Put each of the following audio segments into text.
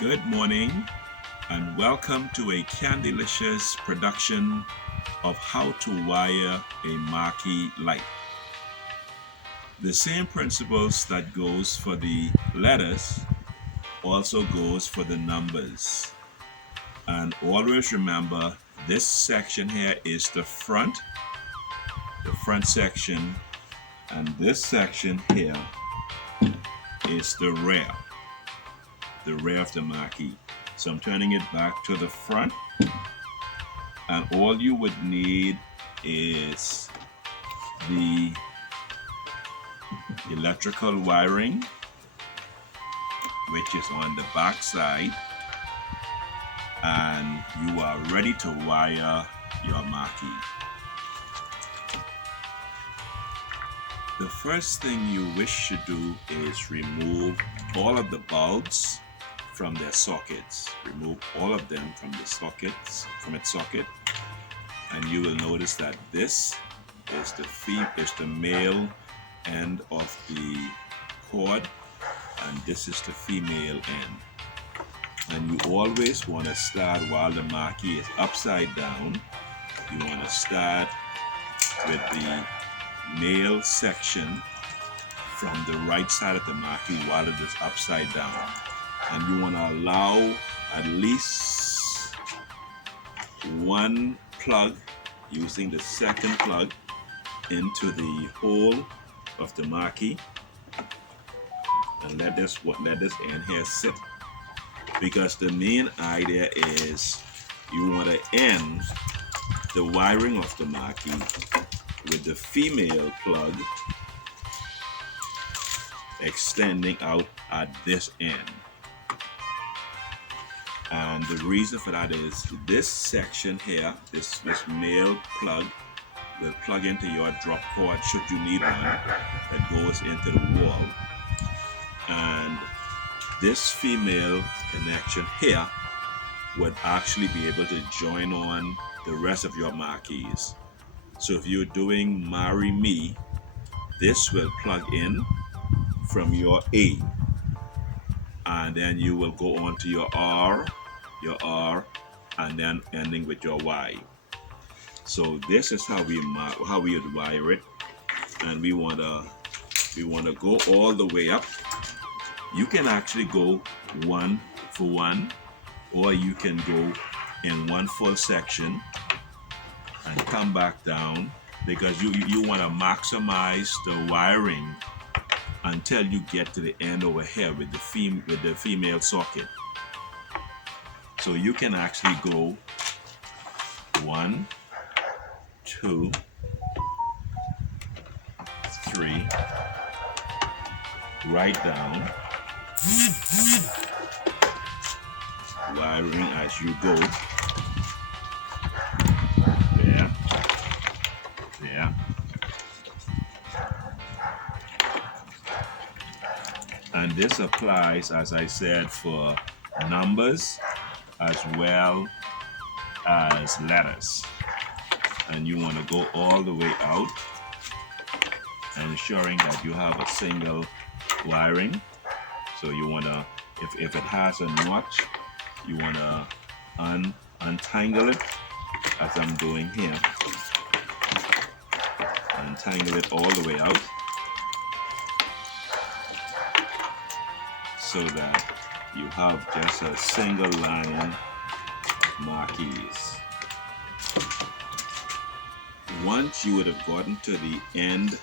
Good morning and welcome to a Candylicious production of how to wire a marquee light. The same principles that goes for the letters also goes for the numbers. And always remember, this section here is the front section, and this section here is the rear of the marquee. So I'm turning it back to the front, and all you would need is the electrical wiring, which is on the back side, and you are ready to wire your marquee. The first thing you wish to do is remove all of the bulbs from their sockets. Remove all of them from its socket, and you will notice that this is the male end of the cord, and this is the female end. And you always want to start while the marquee is upside down. You want to start with the male section from the right side of the marquee while it is upside down. And you want to allow at least one plug, using the second plug, into the hole of the marquee, and let this end here sit, because the main idea is you want to end the wiring of the marquee with the female plug extending out at this end. And the reason for that is this section here, this male plug, will plug into your drop cord should you need one that goes into the wall. And this female connection here would actually be able to join on the rest of your marquees. So if you're doing Marry Me, this will plug in from your A, and then you will go on to your R, and then ending with your Y. So this is how we would wire it, and we wanna go all the way up. You can actually go one for one, or you can go in one full section and come back down, because you want to maximize the wiring until you get to the end over here with the female socket. So you can actually go 1, 2, 3, right down, wiring as you go. There. And this applies, as I said, for numbers as well as letters. And you want to go all the way out, ensuring that you have a single wiring. So you want to, if it has a notch, you want to untangle it, as I'm doing here. Untangle it all the way out, so that you have just a single line marquees. Once you would have gotten to the end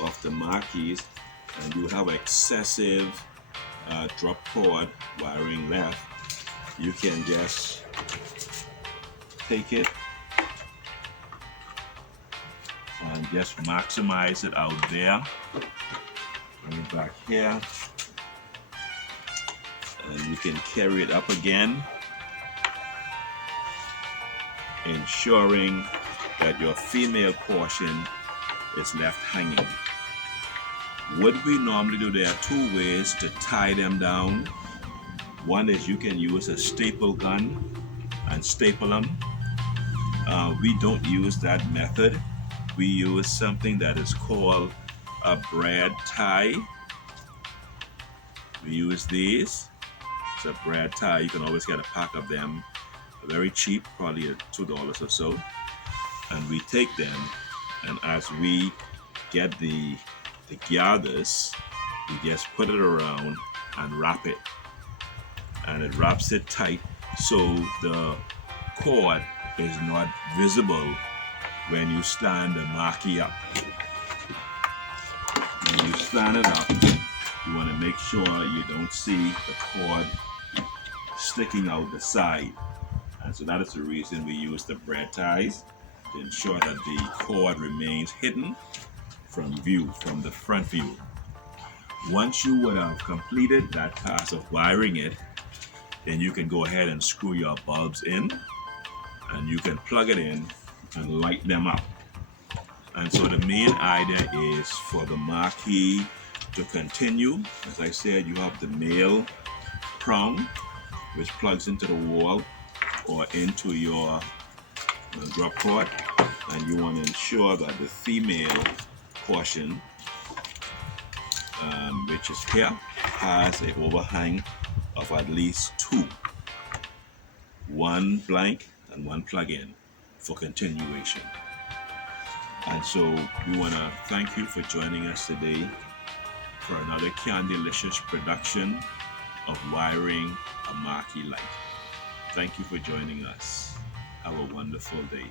of the marquees and you have excessive drop cord wiring left, you can just take it and just maximize it out there. Bring it back here, and you can carry it up again, ensuring that your female portion is left hanging. What we normally do, there are two ways to tie them down. One is you can use a staple gun and staple them. We don't use that method. We use something that is called a braid tie. We use these, It's a braid tie. You can always get a pack of them, very cheap, probably at $2 or so. And we take them, and as we get the gathers, we just put it around and wrap it, and it wraps it tight so the cord is not visible when you stand the marquee up. When you stand it up, you want to make sure you don't see the cord sticking out the side. And so that is the reason we use the braid ties, to ensure that the cord remains hidden from view, from the front view. Once you would have completed that task of wiring it, then you can go ahead and screw your bulbs in, and you can plug it in and light them up. And so the main idea is for the marquee to continue. As I said, you have the male prong, which plugs into the wall or into your drop cord, and you want to ensure that the female portion, which is here, has an overhang of at least two, one blank and one plug-in, for continuation. And so we want to thank you for joining us today for another Candylicious production of wiring a marquee light. Thank you for joining us. Have a wonderful day.